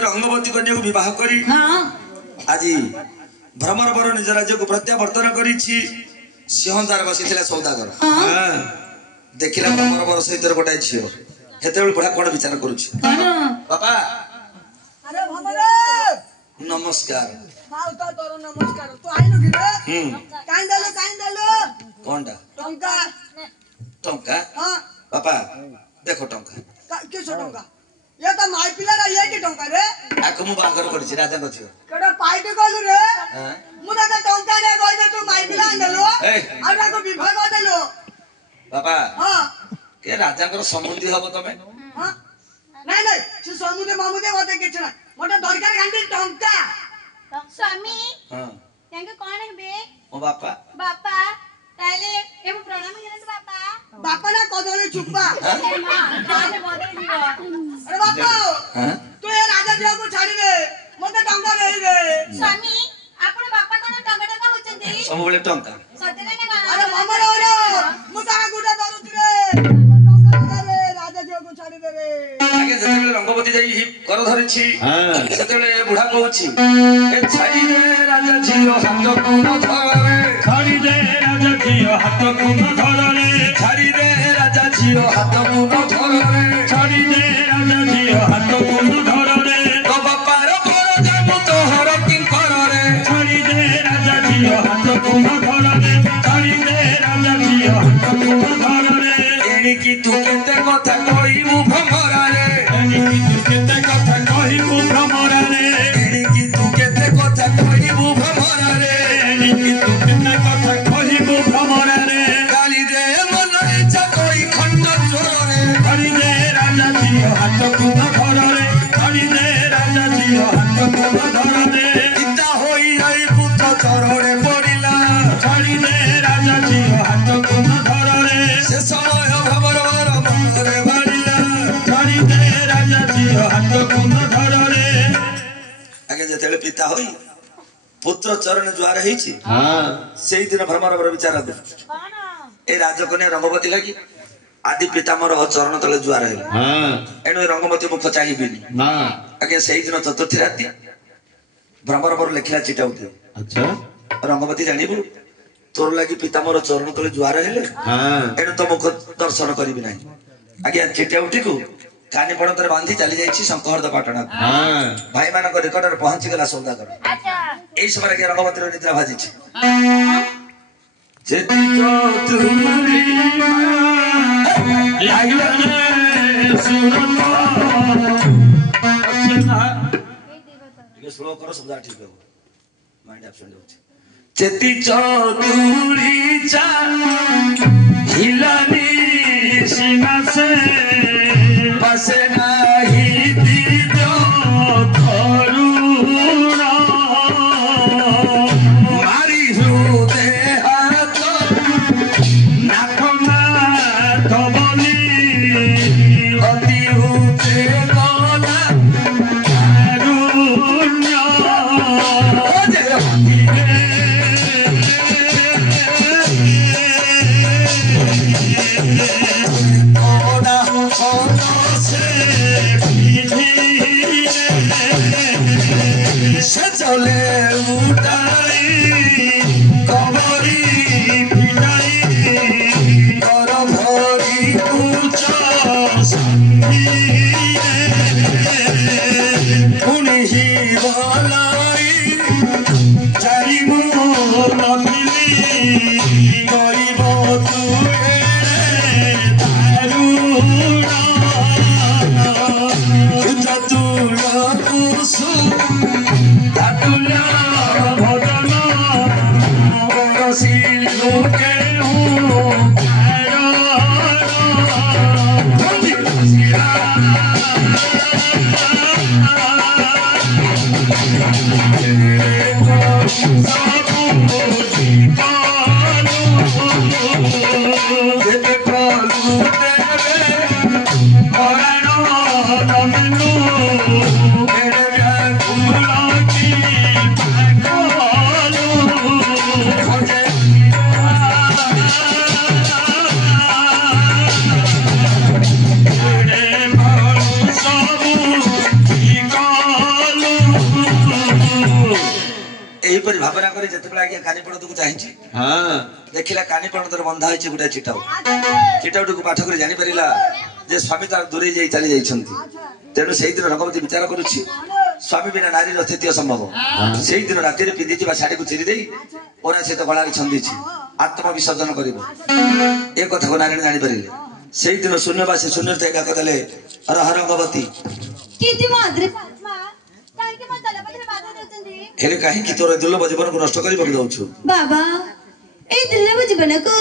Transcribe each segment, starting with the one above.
रंगवती कन्या को विवाह करी आज भ्रमर बर निज राज्य को प्रत्यावर्तन कर सिंहदार बसी सौदागर देखला भ्रमर बर सहित गोटाए झील हेते बुढ़ा कौन विचार करुछ बापा नमस्कार नमस्कार तू आइलो कि रे काई देलो कोनडा टंका टंका हां बापा देखो टंका किस टंका ये तो माई पिला रा ये की टंका रे आको मु बागर करछि राजा नथियो केडा पाइटे गलु रे हां मुदा का टंका रे गइले तू माई पिला आंदलो आरा को विभाग देलो बापा हां के राजा कर संबंधी हबो तमे हां नहीं से समुदे मामुदे होते किछ ना मोटा दरकार गांडी टंका स्वामी हां यांगे कोन हेबे ओ बापा ताले एम प्रणाम करे बापा ना कदले चुप्पा ताले बदल दियो अरे बापा हां तू ए राजा जी को छाड़ी दे मते टंका दे दे स्वामी आपण बापा कोन टंका होचंती सब बेले टंका सतेले ना अरे हमर ओरे मुता गुडा दरुत रे टंका दे राजा जी को छाड़ी दे रे आगे जतेबेले रंगवती जाई कर धरिछि सेतेबेले बुढ़ा कहूछि ए छाड़ी दे राजा झियो हाथ को धरे छाड़ी दे राजा झियो हाथ को धरे छाड़ी दे राजा झियो हाथ को धरे छाड़ी दे राजा झियो हाथ को धरे तो बापार पर जामु तोहर किं कररे छाड़ी दे राजा झियो हाथ को धरे छाड़ी दे राजा झियो हाथ को धरे एनी की तू केते कथा कहिबु भमरा रे एनी की तू केते कथा कहिबु भमरा रे एनी की तू केते कथा कहिबु भमरा रे एनी की तू केते कथा कहिबु भमरा रे गाली दे मन इच्छा कोई खंड चोर रे छाड़ी दे राजा झियो हाथ को धरे छाड़ी दे राजा झियो हाथ को धरे पिता होई आई पुत्र चरणे पड़िला छाड़ी दे राजा झियो हाथ को धरे से समय भमर बर मनरे बाड़िला छाड़ी दे राजा झियो हाथ को धरे आगे जतेले पिता होई पुत्र चरण ज्वार हेछि सेही दिन भ्रमर बर विचार कर कोन ए राजकन्या रंगवती लगी आदि पितामर चरण तले ज्वार हेला एनो रंगवती मुख चाहिबिनी ना आगे सेही दिन चतुर्थी राति भ्रमर बर लेखिला चिटा उठे अच्छा रंगवती जानिबु तोर लगी पितामर चरण तले ज्वार हेले एनो तो मुख दर्शन करिबि नाही आगे चिटा उठी को काने पड़तरे बांधी चली जाईछि शंकरद पाटण भाई मान को निकट पहुंची गला सौदागर अच्छा एई समय के रंगवती निद्रा भाजिछि जेति चतुरी ये स्लो करो शब्द ठीक है माइंड एब्सेंट होछि जेति चतुरी चा हिलानी सीना से बसे नाही दीदो करुणा मारी हृदय हाथ नाथ नाथ बोली अति उते गला कारुण्य ओ जे हाथी ओना ओना से चले उतारी कबरी पिटाई कर भरी उच्च संगी पुनि ही भलाई चारि भावना कर कानीपण तुक चाहिए देखला कानीपण तर बंधा होइछ गुडा चिटाउ चिटाउटी को पाठ कर जानि परिला जे स्वामी तार दूरे जाई चली जाइछंती तेनु सेही दिन रंगवती विचार करूछि स्वामी बिना नारी अस्तित्व संभव सेही दिन राति रे पिंदिथिबा साड़ी को चिरी देई ओरा से तो गळा रे छंदीछि आत्म विसर्जन करिवो ए कथा को नारायण जानि परिले सेही दिन शून्यवासी शून्य तैका कदले हर हर रंगवती कीति माद्रे आत्मा काहे के मन तलपत्र बाधा देउछंदी हेले काहे कि तोर दुर्लभ जीवन को नष्ट करि बक दउछु बाबा ए दुर्लभ जीवन को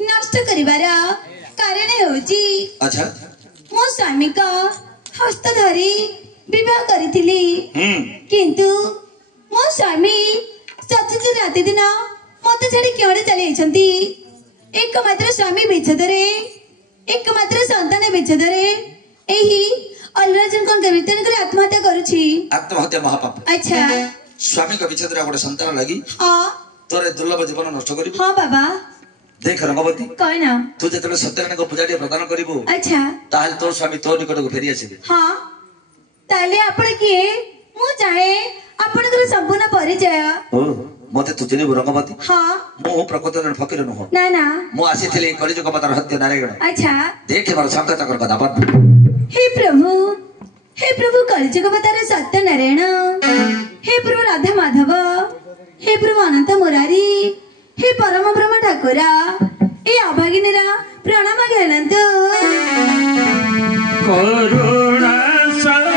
नष्ट करिवार कारण होची अच्छा मो स्वामी का हस्त धरी विवाह करिथिली किंतु मो स्वामी सचुच राति दिन मते छाडी केवडे चली आइछंती एकमात्र स्वामी विच्छेदरे एकमात्र संतान विच्छेदरे एही अलराजन कोन कवितन कर आत्महत्या करूछि आत्महत्या महापाप अच्छा स्वामी का विच्छेदरे गोटे संतान लागि हां तोरे दुर्लभ जीवन नष्ट करिबो हां बाबा देख रंगवती कहना तू जतले सत्यनारायण को पूजा प्रदान करिबो अच्छा ताहल तोर स्वामी तोर निकट को फेरी आसीबे हां ताले आपण के मु चाहे आपण कर संपूर्ण परिचय ओ मते तू जने रंगवती हां मो प्रकृत फकीर न ना ना मो आसीथिले कलिजुग पतार हत्या नारायण अच्छा देख मार शब्द तकर कथा बन हे प्रभु कलिजुग पतार सत्य नारायण हे प्रभु राधा माधव हे प्रभु अनंत मुरारी हे परम ब्रह्म ठाकुर ए अभागिनीरा प्रणाम घेनंत करुणा सागरी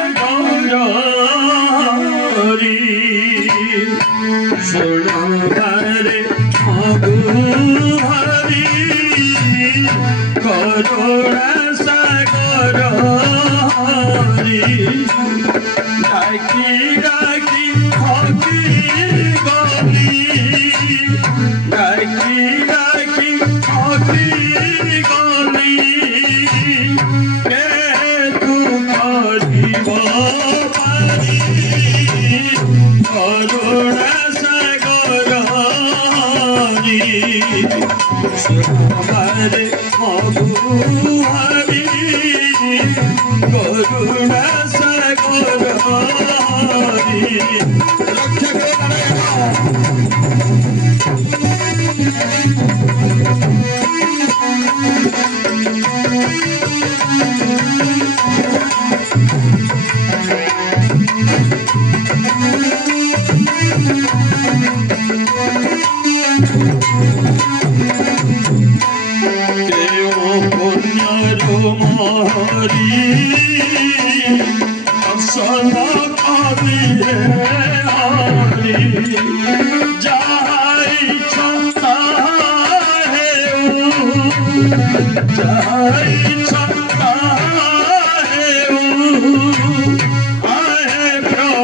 सुनबारे हरि करुणा सागर डाकी डाकी हकी गली डाकी डाकी हकी गली के तू करिब पारी करुणा सागर सुनबारे हरि करुणा सागर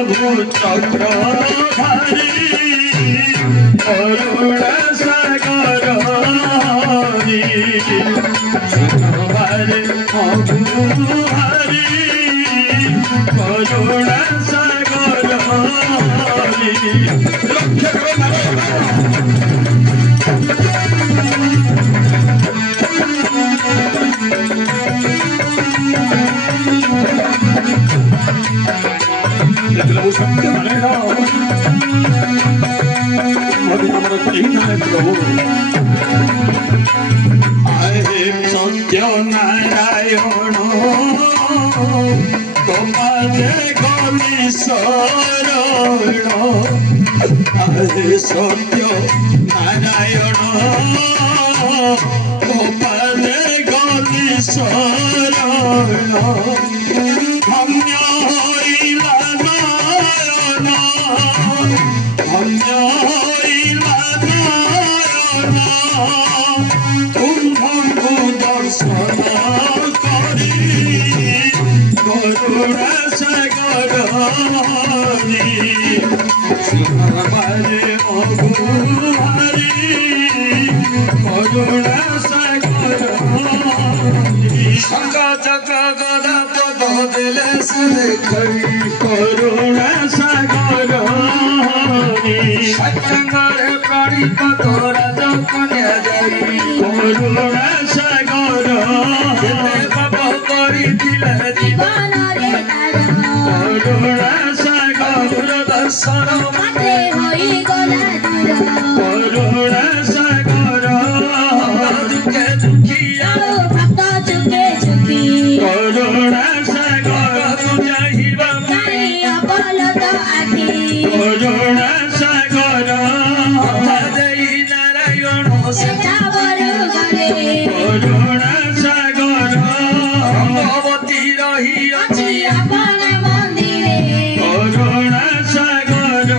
रक्षा चक्रधारी करुणा सागर सुनबारे हरि करुणा सागर रक्षा सत्य सत्य नारायण गोपाले गली शरण सत्य नारायण गोपाले गली शरण धन्य होइला नयन धन्य होइला नयन कुंभଙ୍କୁ दर्शन करी करुणा सागर सुनबारे से खड़ी करुणा सागर सत्संगरे प्राणी को तोरा जो कन्या जाई करुणा सागर बाप करी दिले জীবন রে তার करुणा सागर दर्शन মাত্রে হই গলা দূর करुणा सागर दुखे दुखिया ভক্ত চুকে চুকি करुणा सागर चाहिबा তারি অবলত আখি करुणा सागर কথা দেই নারায়ণ সেটা বড় ঘরে करुणा सागर সম্ভবতী রহি ଅଛି আপন মন্দিরে करुणा सागर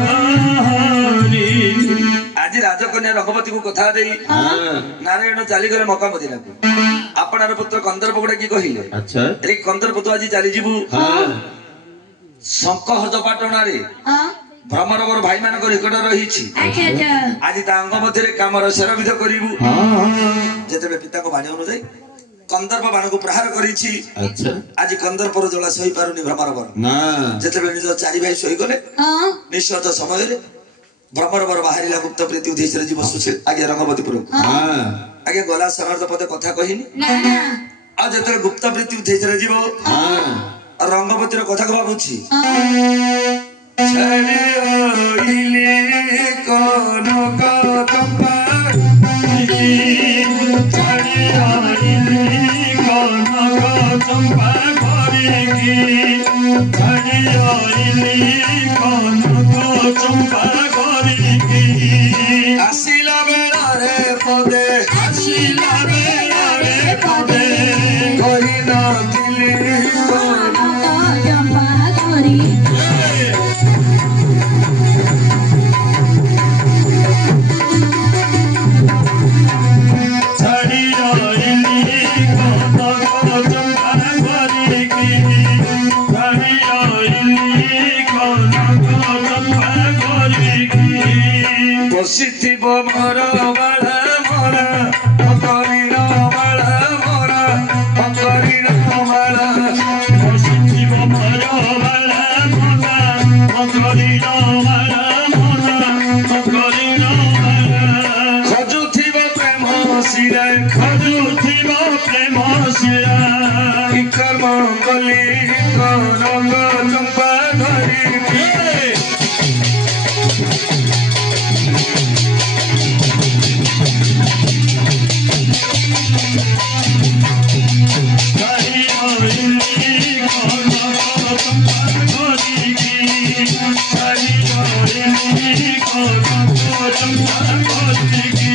ଆଜି ରାଜକନ୍ୟା ରଘୁପତି କୁ କଥା ଦେଇ ନାରାୟଣ ଚାଲିଗଲେ ମକା ମଦିନାକୁ ଆପଣାର ପୁତ୍ର କନ୍ଦର୍ପ ଗୁଡା କି କହିଲେ अच्छा ଏ କନ୍ଦର୍ପ ତୁ ଆଜି ଚାଲିଯିବୁ ଶଙ୍ଖହର୍ଦ୍ଦ ପାଟଣାରେ ହଁ ଭ୍ରମରବର ଭାଇ ମାନଙ୍କ ନିକଟ ରହିଛି ଆଚ୍ଛା ଆଚ୍ଛା ଆଜି ତା ଅଙ୍ଗ ମଧ୍ୟରେ କାମର ଶରବିଧ କରିବୁ ଯେତେବେଳେ ପିତାଙ୍କ ବାଣୀ ଅନୁଯାୟୀ କନ୍ଦର୍ପ ବାଣକୁ ପ୍ରହାର କରିଛି अच्छा ଆଜି କନ୍ଦର୍ପର ଜଳା ସହି ପାରୁନି ଭ୍ରମରବର ना ଯେତେବେଳେ ନିଜ ଚାରି ଭାଇ ଶୋଇଗଲେ ହଁ ନିଶ୍ଚିତ ସମୟରେ ଭ୍ରମରବର ବାହାରିଲା ଗୁପ୍ତ ପ୍ରୀତି ଉଦ୍ଦେଶ୍ୟରେ ଯିବ ସୁଶୀଳ ଆଜ୍ଞା ରଙ୍ଗବତୀପୁରକୁ हाँ ଆଜ୍ଞା ଗଲା ସମୟରେ ତ ପଦେ କଥା କହିନି ନା ନା ଆଉ ଯେତେବେଳେ ଗୁପ୍ତ ପ୍ରୀତି ଉଦ୍ଦେଶ୍ୟରେ ଯିବ हाँ ରଙ୍ଗବତୀର କଥାକୁ ଭାବୁଛି ହଁ ଛାଡ଼ି ରହିଲି କନକ ଚମ୍ପା छाड़ी आइली कनक चंपा करिकी छाड़ी आइली कनक चंपा करिकी ଆସିଲା ବେଳରେ ପଦେ ଆସିଲା ବେଳରେ ପଦେ କହିନଥିଲି କନକ ଚମ୍ପା ଧରି ଛାଡ଼ି ଆଇଲି କନକ ଚମ୍ପା କରିକି ଛାଡ଼ି ଆଇଲି କନକ ଚମ୍ପା କରିକି ବସିଥିବ ମୋର ବାଳା ମୋର ଅକରିଣ ବାଳା ମୋର ଅକରିଣ ବାଳା ବସିଥିବ ମୋର ବାଳା ମନା ଅକରିଣ ବାଳା ମନା ଅକରିଣ ବାଳା ଖୋଜୁଥିବ ପ୍ରେମ ଶିରା ଖୋଜୁଥିବ ପ୍ରେମ ଶିଳା କି କର୍ମ କଲି କନକ ଚମ୍ପା ଧରିକି ଛାଡ଼ି ଆଇଲି କନକ ଚମ୍ପା କରିକି ଛାଡ଼ି ଆଇଲି କନକ ଚମ୍ପା କରିକି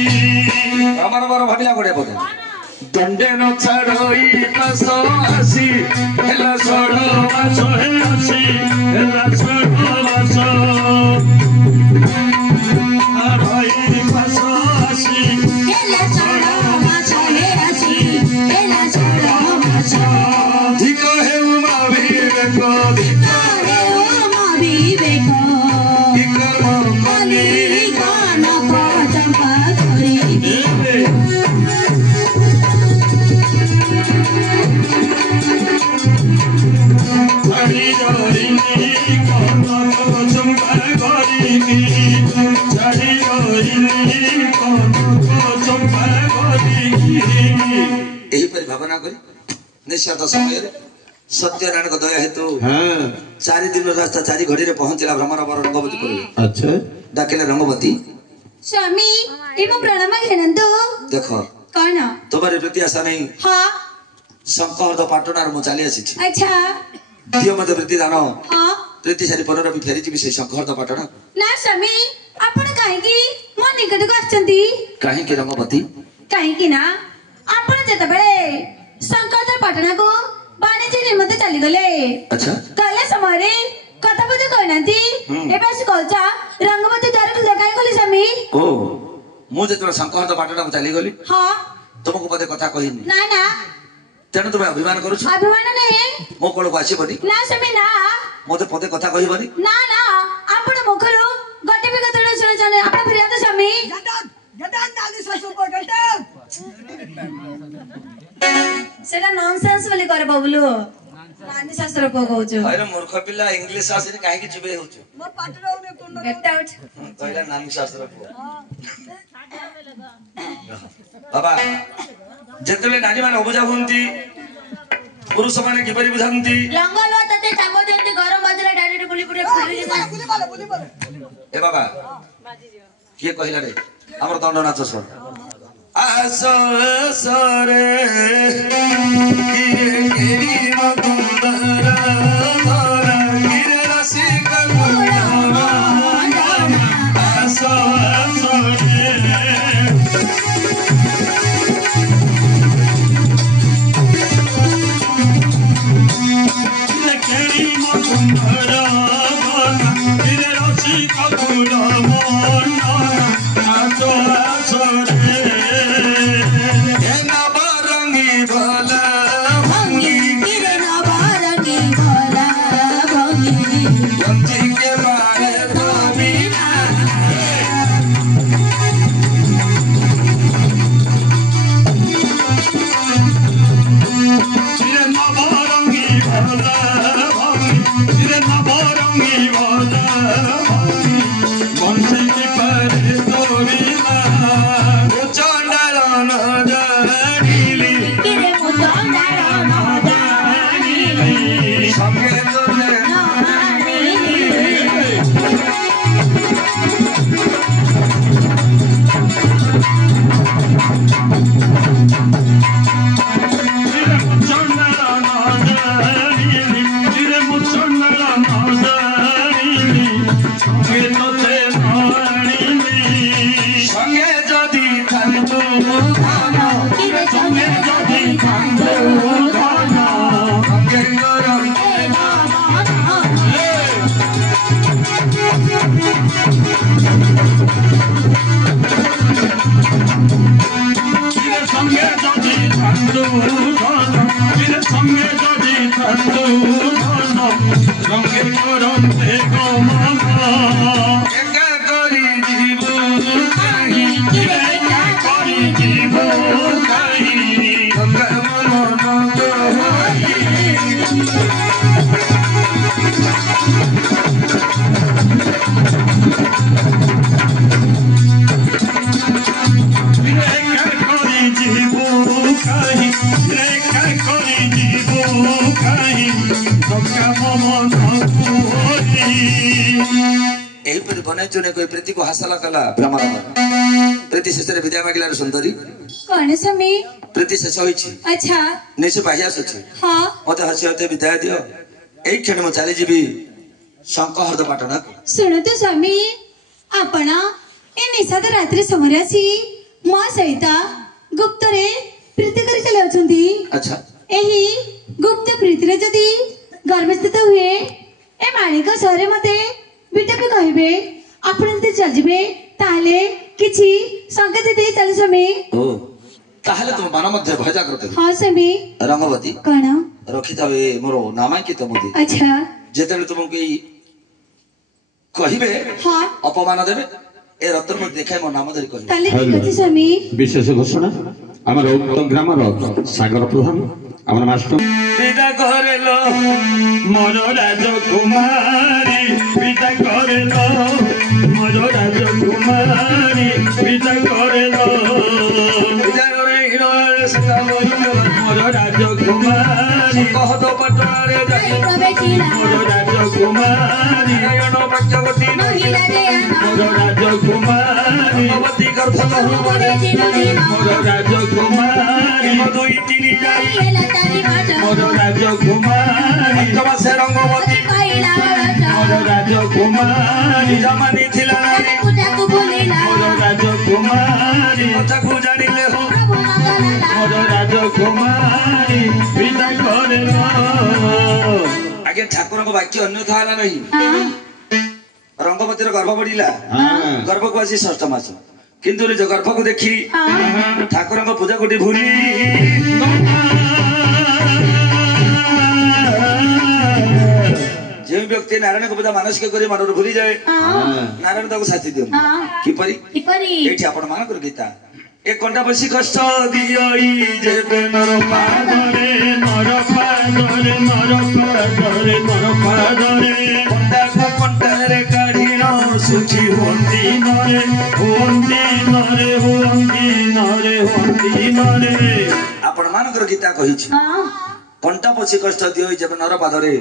ଭ୍ରମରବର ଭାବିଲା ଗୋଟେ ପଦେ ଦଣ୍ଡେ ନ ଛାଡ଼ଇ ପାଶ ଆସି ହେଲା ସଡ଼ ମାସ ହେଲାସି ହେଲା ଷୋଳ ମାସ ଭାଇ ମାସ ଆସି ହେଲା ଛଡ଼ ମାଛ ହେ ଆସି ହେଲା ଛଡ଼ ମାଛ ଧିକ ହେଉ ମା ବିବେକ ରେ ଓ ମୋ ବିବେକ କି କର୍ମ କଲି କନକ ଚମ୍ପା ଧରିକି ଛାଡ଼ି ରହିଲି କନକ ଚମ୍ପା କରିକି ଛାଡ଼ି ରହିଲି କନକ ଚମ୍ପା କରିକି ଏହିପରି ଭାବନା କରି ନିଶ୍ଚିତ ସମୟରେ ସତ୍ୟନାରାୟଣଙ୍କ ଦୟା ହେତୁ हाँ 4 ଦିନ ରାସ୍ତା 4 ଘଡ଼ିରେ ପହଞ୍ଚିଲା ଭ୍ରମରବର ରଙ୍ଗବତୀପୁର अच्छा ଡାକିଲେ ରଙ୍ଗବତୀ ସ୍ୱାମୀ ଏ ମୋ ପ୍ରଣାମ ଘେଣନ୍ତୁ ଦେଖ କଣ ତୁମର ପ୍ରତି ଆଶା ନାହିଁ ହଁ ଶଙ୍ଖହର୍ଦ୍ଦ ପାଟଣାରୁ ମୁଁ ଚାଲି ଆସିଛି ଆଚ୍ଛା ଦିଅ ମତେ ପ୍ରୀତି ଦାନ ହଁ ପ୍ରୀତି ସାରି ପୁନରବି ଫେରିଯିବି ସେଇ ଶଙ୍ଖହର୍ଦ୍ଦ ପାଟଣା ନା ସ୍ୱାମୀ ଆପଣ କାହିଁକି ମୋ ନିକଟକୁ ଆସିଛନ୍ତି କାହିଁକି ରଙ୍ଗବତୀ କାହିଁକି ନା ଆପଣ ଯେତେବେଳେ ଶଙ୍କରଦେବ ପାଟଣାକୁ ବାଣିଜ୍ୟ ନିମନ୍ତେ ଚାଲିଗଲେ ଆଚ୍ଛା ଗଲେ ସମୟରେ କଥା ବୋଧେ କହିନାହାନ୍ତି ଏବେ ଆସି କହୁଛ ରଙ୍ଗବତୀ ଦ୍ୱାର ଖୋଲା କାହିଁ କଲି ସ୍ୱାମୀ ଓ ମୁଁ ଯେତେବେଳେ ଶଙ୍ଖହର୍ଦ୍ଦ ପାଟଣାକୁ ଚାଲିଗଲି ହଁ ତୁମକୁ ବୋଧେ କଥା କହିନି ନା ନା ତେଣୁ ତୁମେ ଅଭିମାନ କରୁଛ ଅଭିମାନ ନାହିଁ ମୋ କୋଳକୁ ଆସିବନି ନା ସ୍ୱାମୀ ନା ମତେ ପଦେ କଥା କହିବନି ନା ନା ଆପଣ ମୁଖରୁ ଗୋଟେ ବି କଥା ଶୁଣିଛନ୍ତି ଆପଣ ଫେରିଆନ୍ତୁ ସ୍ୱାମୀ ସେଟା ନନସେନ୍ସ ବୋଲି କରେ ବବୁଲୁ नानी शास्त्र को कहूछु अरे मूर्ख पिला इंग्लिश आसे काहे कि जुबे होछु ମୋ ପାଟିରେ ଉନେ ତୁଣ୍ଡ गेट आउट କହିଲା ନାନୀ ଶାସ୍ତ୍ର ପୁଅ ବାବା ଯେତେବେଳେ ନାରୀ ମାନେ ଅବୁଝା ହୁଅନ୍ତି ପୁରୁଷ ମାନେ କିପରି ବୁଝାନ୍ତି ଲଙ୍ଗଲ ତତେ ଚାପ ଦେନ୍ତି ଗରମ ବାଜରେ ଡାଇରେକ୍ଟ ବୁଲି ବୁଲି ବୁଲି ବଲେ ଏ ବାବା କିଏ କହିଲା ରେ ଆମର ଦଣ୍ଡ ନାଚ ଶୁଣ ଆସ ସରେ କିଏ କେଡ଼ି ମକୁନ୍ଦର ଧରା କିରେ ରସିକ ଆସ ସରେ କେଡ଼ି ମକୁନ୍ଦର କିରେ ରସିକ କୁଳ ମନ ଆସ ସରେ ଏ ନବରଙ୍ଗୀ ଭଲ ଭଙ୍ଗୀ କିରେ ନବରଙ୍ଗୀ ଭଲା ଭଙ୍ଗୀ ବଞ୍ଚି କେ ବାରେ ତ ବିନା চিরে নবরঙ্গী ভোলা ভঙ্গি চিরে নবরঙ্গী ভোলা ভঙ্গি বংশী কি পারে তোরি না চণ্ডাল নজরিলি কিরে মুদন্ডার নদানিলি সঙ্গে তোরে নদানিলি চিরে মুচন্ডাল নদারিলি চিরে মুচন্ডাল নদারিলি সঙ্গে তোতে নারিলি সঙ্গে যদি থাকতো ধন কিরে সঙ্গে যদি কান্দো ধন সঙ্গে গরম এ নবন চিরে সঙ্গে যদি কান্দো ধন চিরে সঙ্গে যদি কান্দো ধন সঙ্গে করন্তে গমন একা করি জীব কাহি কিরে একা করি জীব কাহি গঙ্গা মন নগরি একা করি জীব কাহি একা করি জীব কাহি গঙ্গা মন নগরি ଏହିପରି ବନେଇଚୁନେ କହି ପ୍ରୀତିକୁ ହାସଲ କଲା ଭ୍ରମର ପ୍ରୀତି ଶେଷରେ ବିଦାୟ ମାଗିଲାରୁ ସୁନ୍ଦରୀ କଣ ସ୍ୱାମୀ ପ୍ରୀତି ଶେଷ ହୋଇଛି ଆଚ୍ଛା ନିଶ ପାହି ଆସୁଛି ହଁ ମତେ ହସି ହତେ ବିଦାୟ ଦିଅ ଏଇ କ୍ଷଣ ମୁଁ ଚାଲିଯିବି ଶଙ୍କହର୍ଦ ପାଟଣାକୁ ଶୁଣନ୍ତୁ ସ୍ୱାମୀ ଆପଣ ଏ ନିଷାଦ ରାତ୍ରି ସମୟରେ ଆସି ମୋ ସହିତ ଗୁପ୍ତରେ ପ୍ରୀତି କରି ଚାଲିଯାଉଛନ୍ତି ଆଚ୍ଛା ଏହି ଗୁପ୍ତ ପ୍ରୀତିରେ ଯଦି ଗର୍ଭସ୍ଥିତ ହୁଏ ଏ ମାଳିକ ସହରେ ମତେ ବିଟକୁ କହିବେ ଆପଣ ଯଦି ଚାଲିଯିବେ ତାହେଲେ କିଛି ସଂକେତ ଦେଇ ଚାଲୁ ସ୍ୱାମୀ ଓ ତାହେଲେ ତୁମ ମାନ ମଧ୍ୟ ଭୟ ଜାଗ୍ରତ ହଁ ସ୍ୱାମୀ ରଙ୍ଗବତୀ କଣ ରଖିଥାଉ ଏ ମୋର ନାମାଙ୍କିତ ମୁଦି ଆଚ୍ଛା ଯେତେବେଳେ ତୁମକୁ ଏଇ କହିବେ ହଁ ଅପମାନ ଦେବେ ଏ ରତ୍ନ ମୁଁ ଦେଖାଇ ମୋ ନାମ ଧରି କହିବେ ତାହେଲେ ଠିକ ଅଛି ସ୍ୱାମୀ विशेष घोषणा आम उक्त ग्राम सागर प्रधान आम मास्टर বিদা করেল মর রাজকুমারী বিদা করেল মর রাজকুমারী বিদা করেল মর রাজকুমারী କହତ ପାଟଣାରେ ଯାଇ মর রাজকুমারী ପଞ୍ଚବତୀ মহিলা মর রাজকুমারী ରଙ୍ଗବତୀ ଗର୍ଭ মর রাজকুমারী ଦୁଇ ତିନି ଯାଇ মর রাজকুমারী ପଞ୍ଚମାସେ ରଙ୍ଗବତୀ মর রাজকুমারী ଜମାନି ଥିଲା ନାରୀ মর রাজকুমারী କଥାକୁ ଜାଣିଲେ ହୋ মর রাজকুমারী বিদা করেল ଆଜ୍ଞା ଠାକୁରଙ୍କ ବାକ୍ୟ ଅନ୍ୟଥା ହେଲା ନାହିଁ ରଙ୍ଗବତୀର ଗର୍ଭ ବଢିଲା ଗର୍ଭକୁ ଆସି ଷଷ୍ଠ ମାସ କିନ୍ତୁ ନିଜ ଗର୍ଭକୁ ଦେଖି ଠାକୁରଙ୍କ ପୂଜା କୋଟି ଭୁଲି ଯେଉଁ ବ୍ୟକ୍ତି ନାରାୟଣଙ୍କ ପୂଜା ମାନସିକ କରି ମନରୁ ଭୁଲି ଯାଏ ନାରାୟଣ ତାକୁ ଶାସ୍ତି ଦିଅନ୍ତି କିପରି ଏଇଠି ଆପଣ ମାନଙ୍କର ଗୀତା ଏ କଣ୍ଟା ବସି କଷ୍ଟ ଦିଅଇ ଯେବେ ନର পাদরে নর পাদরে নর ନରେ ତୋର ପାଦରେ କଣ୍ଟାକୁ କଣ୍ଟାରେ କାଢ଼ିନ ସୁଖୀ ହୁଅନ୍ତି ନରେ ହୁଅନ୍ତି ନରେ ହୁଅନ୍ତି ନରେ ହୁଅନ୍ତି ନରେ। ଆପଣ ମାନଙ୍କର ଗୀତା କହିଛି କଣ୍ଟା ପଛେ କଷ୍ଟ ଦିଅ ଯେବେ ନର ପାଦରେ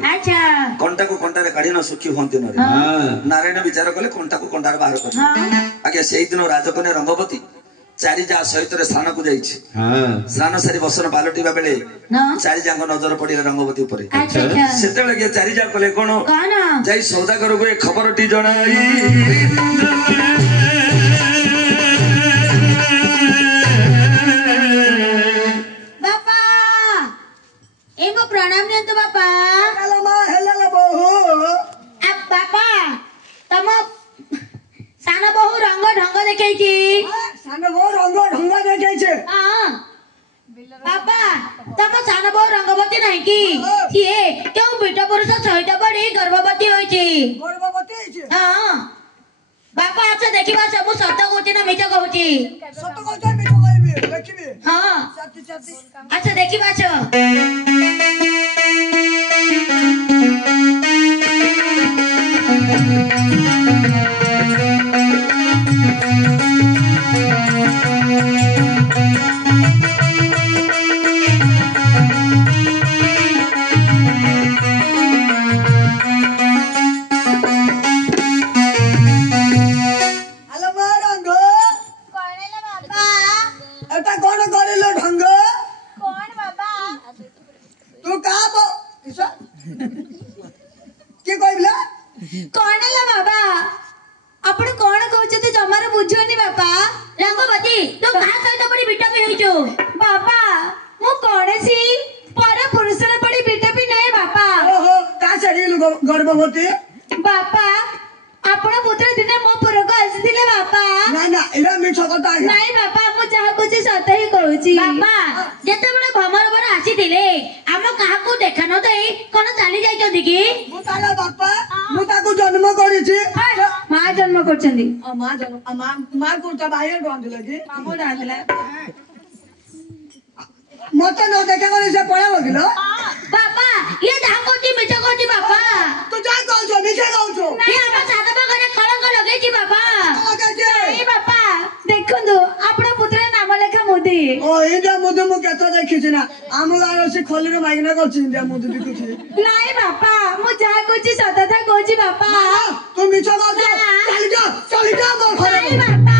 କଣ୍ଟାକୁ କଣ୍ଟାରେ କାଢ଼ିନ ସୁଖୀ ହୁଅନ୍ତି ନରେ। ନାରାୟଣ ବିଚାର କଲେ କଣ୍ଟାକୁ କଣ୍ଟାରେ ବାହାର କଲେ। ଆଜ୍ଞା ସେଇଦିନ ରାଜକନ୍ୟା ରଙ୍ଗବତୀ ଚାରି ଯା ସହିତ ସ୍ନାନକୁ ଯାଇଛି। ସ୍ନାନ ସାରି ବସନ ପାଲଟିବା ବେଳେ ଚାରି ଯାଙ୍କ ନଜର ପଡିଲା ରଙ୍ଗବତୀ ଉପରେ। ସେତେବେଳେ ଚାରି ଯା କଲେ କଣ ଯାଇ ସୌଦାଗରକୁ ଏ ଖବରଟି ଜଣାଇ ବାପା ଏ ମୋ ପ୍ରଣାମ ନିଅନ୍ତୁ ବାପା। ବାପା ତମ ସାନ ବୋହୁ ରଙ୍ଗ ଢଙ୍ଗ ଦେଖେଇଛି। ସାନ ବୋହୁ ରଙ୍ଗ ଢଙ୍ଗ ଦେଖେଇছে। ବାପା ତମ ସାନ ବୋହୁ ରଙ୍ଗବତୀ ନାହିଁ କି? ସିଏ କେଉଁ ବିଟ ପୁରୁଷ ସହିତ ପଡି ଗର୍ଭବତୀ ହୋଇଛି। ଗର୍ଭବତୀ ହେଇଛି? ହଁ ବାପା ଆସ ଦେଖିବା ସବୁ ସତ କହୁଛି ନା ମିଛ କହୁଛି। ସତ କହୁଛ ମିଛ କହିବି ଦେଖିବି। ହଁ ଆସ ଦେଖିବା ଆସ। गर्भवती बापा आपण पुत्र दिन मो पुरको आसीथिले बापा। ना ना एरा मिछ कथा है। नहीं बापा मु चाह कुछ सत ही कहूची। बापा जते बडे भमर बर आसीथिले हम काहा को देखा न दई कोन चाली जाई छथि की? मु ताला बापा मु ताको जन्म करिछि। मां जन्म करछंदी। मां जन्म मां कोटा बाहर डोंद लगी मां डांदला मत न देखा करे से पळा बगिलो। बापा ये धाकोची मिछ कोची बापा। तू जा कहछो मिछ कहछो। नहीं हम सादा बगरे कलंक लगेची बापा। नहीं बापा देखंदो आपण पुत्र नाम लेखा मोदी। ओ इंडिया मोदी मु केतो देखिछि ना आम गारो से खोली रे माइना करछि इंडिया मोदी देखुछि। नहीं बापा मु जा कोची सदा था कोची बापा। तू मिछ कहछो चल जा मोर घरे। नहीं बापा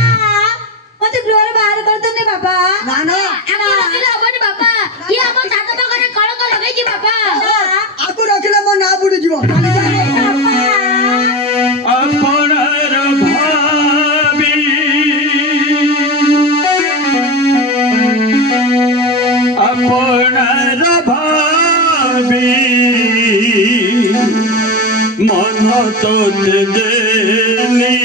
मते ग्रोर बाहर कर दने बापा। ना ना आको रखिले हबनी बापा। ये हम सादा बगरे कलंक लगेची बापा। आको रखिले मो ना बुडी जीवो। अपनर भाबी अपनर भाबी मन तो देली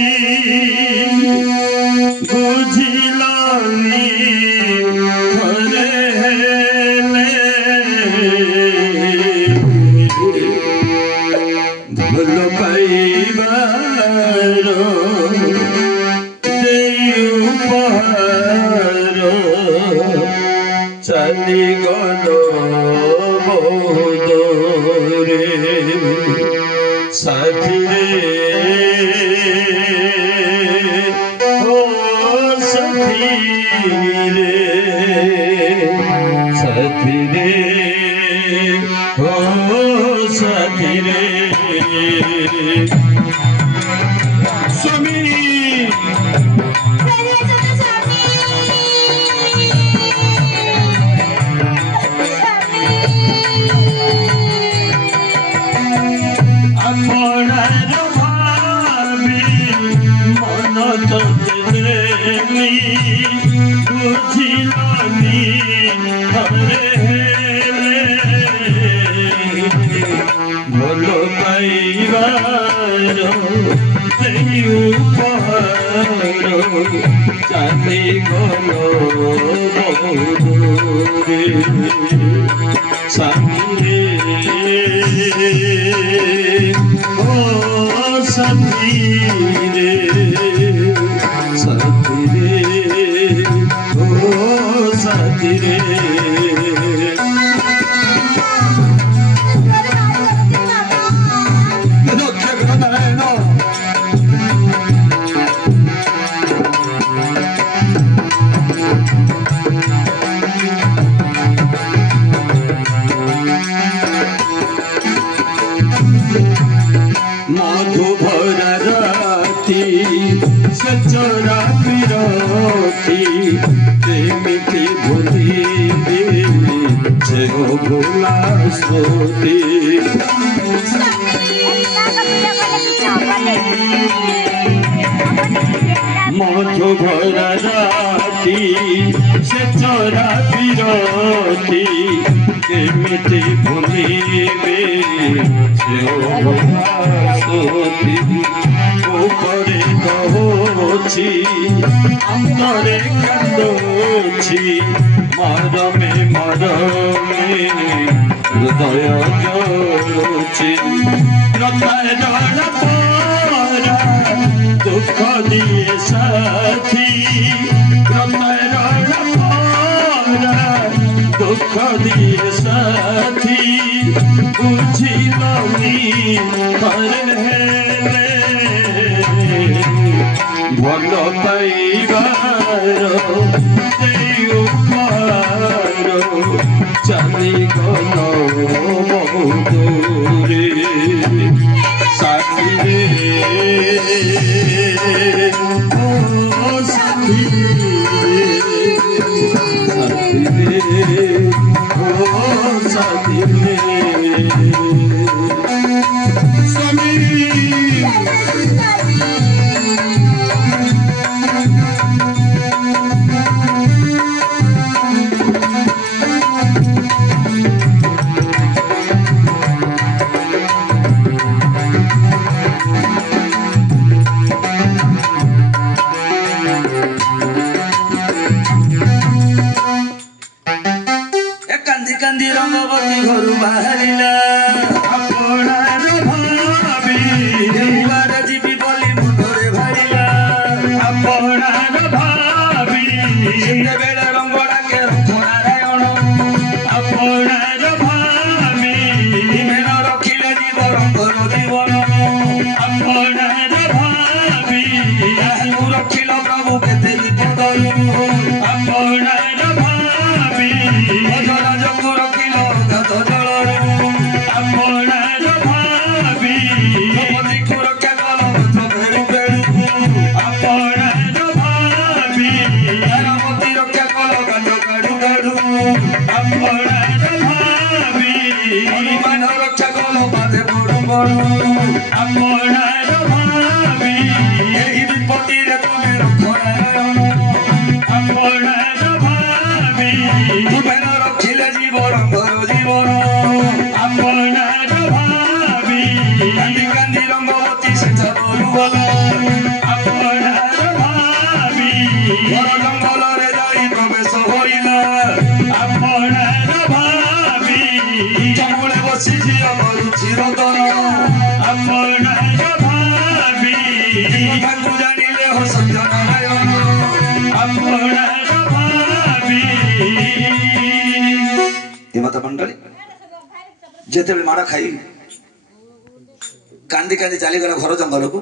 बुझिलानी घरे हेले भूल पाइबारो देयु पहारो चली गलो बहुदूरे साथी रे ओ साथी रे साथी रे ओ साथी रे स्वामी अपनार भाबी मन तो देली बुझिलानी घरे हेले भूल पाइबारो देयु पहारो चाली गलो बहुदूरे साथी रे ओ साथी रे साथी रे ओ साथी रे मधुभरा राती से चोरा पिरोती प्रेमिकी भूलिबी से हो भूला सोती मधुभरा राती से चोरा पिरोती केमिति भूलिबी से हो भूला सोती ऊपरे कहोची अंतरे कांदोची मरमे हृदय जोची रतार जड़ा परा दुख दिए साथी रतार जड़ा परा दुख दिए साथी बुझिलनी भल पाइबार चली गल बहुदूरे साथी रे ओ साथी रे ओ साथी रे कांदी रंगवती घर बाहरिला आपणार भाबी देवार जीवी बोली मुंडरे भारिला आपणार भाबी जिते बेले रंगड़ा के नारायण आपणार भाबी मेन रखिले जीव रंगर जीवन आपणार भाबी रखिल प्रभु केते विपदरू आपणार भाबी राजको रखिल गात जलरू आपणार भाबी द्रौपदी को रक्षा कल भेड़ू भेड़ू आपणार भाबी रामती रक्षा कल गात गाड़ू गाड़ू आपणार भाबी हनुमान रक्षा कल बाधे बड़ू बड़ू आपणार भाबी एही विपत्ति रे तुमे रक्षायण आपणार भाबी तुमे रखिले जीव रंगर जीवन आपणार भाबी कांदी कांदी रंगवती से चलू गला आपणार भाबी घर जंगल रे जाई प्रवेश होइला आपणार भाबी जमुले बसी झियो करू चिरतन आपणार भाबी ताकू जानिले हो सत्य नारायण आपणार भाबी ए माता मंडली जेते माड़ा खाई कांदी कांदी चली गला घर जंगल को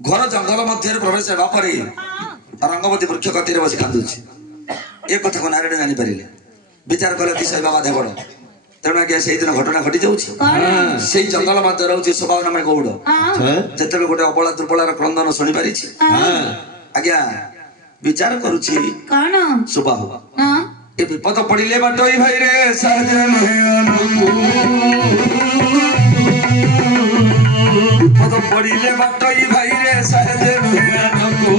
घर जंगल मध्य प्रवेश हेबा परे रंगवती वृक्ष कतिर बसी कांदुछि ए कथा को नारायण जानी परिले विचार कले दिशा बाबा देवड़ तेणु आज्ञा से दिन घटना घटी जाउछि से जंगल मध्य रहउछि स्वभाव नामे गौड़ जेते गोटे अबला दुर्बलार क्रंदन सुनि पारिछि आज्ञा विचार करूछि कौन स्वभाव हाँ ए विपद पड़िले बाटोई भाई रे सहज नहे अनुकू विपद पड़िले बाटोई भाई रे सहज नहे अनुकू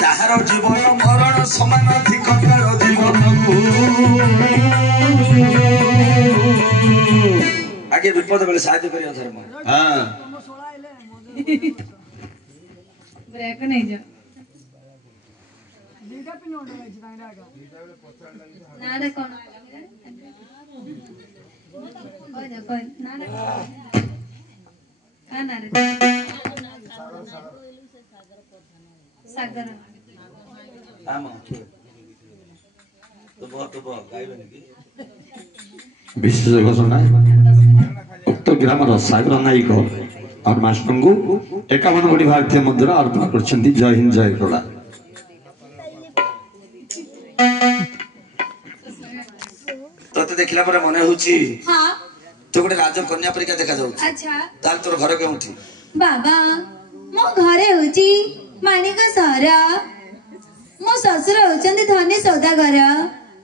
ताहार जीवन मरण समान अधिकार जीवन को आगे विपद बेले साहाय्य करियो धर्म ब्रेक नहीं जा ना रे कौन कोई ना रे ना रे सागर आमा तो बहुत गाइबे नेकी विशेष घोषणा उक्त ग्रामर सागर नायक और मास्टर को 51 कोटी भारतीय मुद्रा अर्पण करछंती। जय हिंद जय गौड़ा। तोते देखला पर मने होची हाँ तो गोटे राजकन्या परीक्षा देखा जाऊ। अच्छा ताल तोर घर केउठी? बाबा मो घरे होची माणिक सहर। मो ससुर होचंदी धनी सौदागर।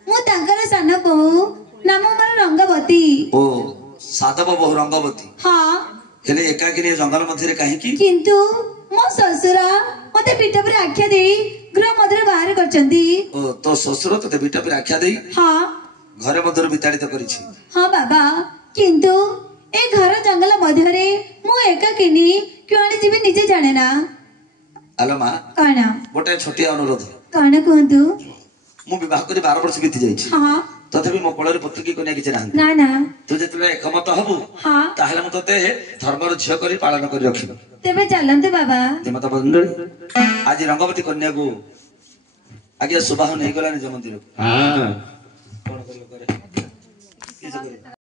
मु तांकर सान बहु नाम मोर रंगवती। ओ साधव बहु रंगवती। हाँ हेले एकाकिनी जंगल मध्य काहे की? किंतु मो ससुर मते पीठ पर आख्या देई गृह मध्य बाहर करचंदी। ओ तो ससुर तते बिटा पर आख्या देई हाँ घरे मध्य विताड़ित करिछि। हाँ बाबा किंतु ए घर जंगल मध्य रे मु एकाकिनी क्यों जीवी निजे जाने ना। आलो मा कण गोटे छोटिया अनुरोध। कण कहतु? मु विवाह करी 12 वर्ष बीती जाइछि। हाँ तथापि मो कोଳରେ पुत्री की कन्या किछि नाही। ना ना तू जेतले एकमत हबु हाँ ताहले मु तते धर्मर झियो करी पालन करी रखिबो। तेबे चलंतु बाबा। देमता बंदळी आज रंगवती कन्या को आगे सुबाह नहीं गला निज मंदिर। हां कोन करियो करे किछ करे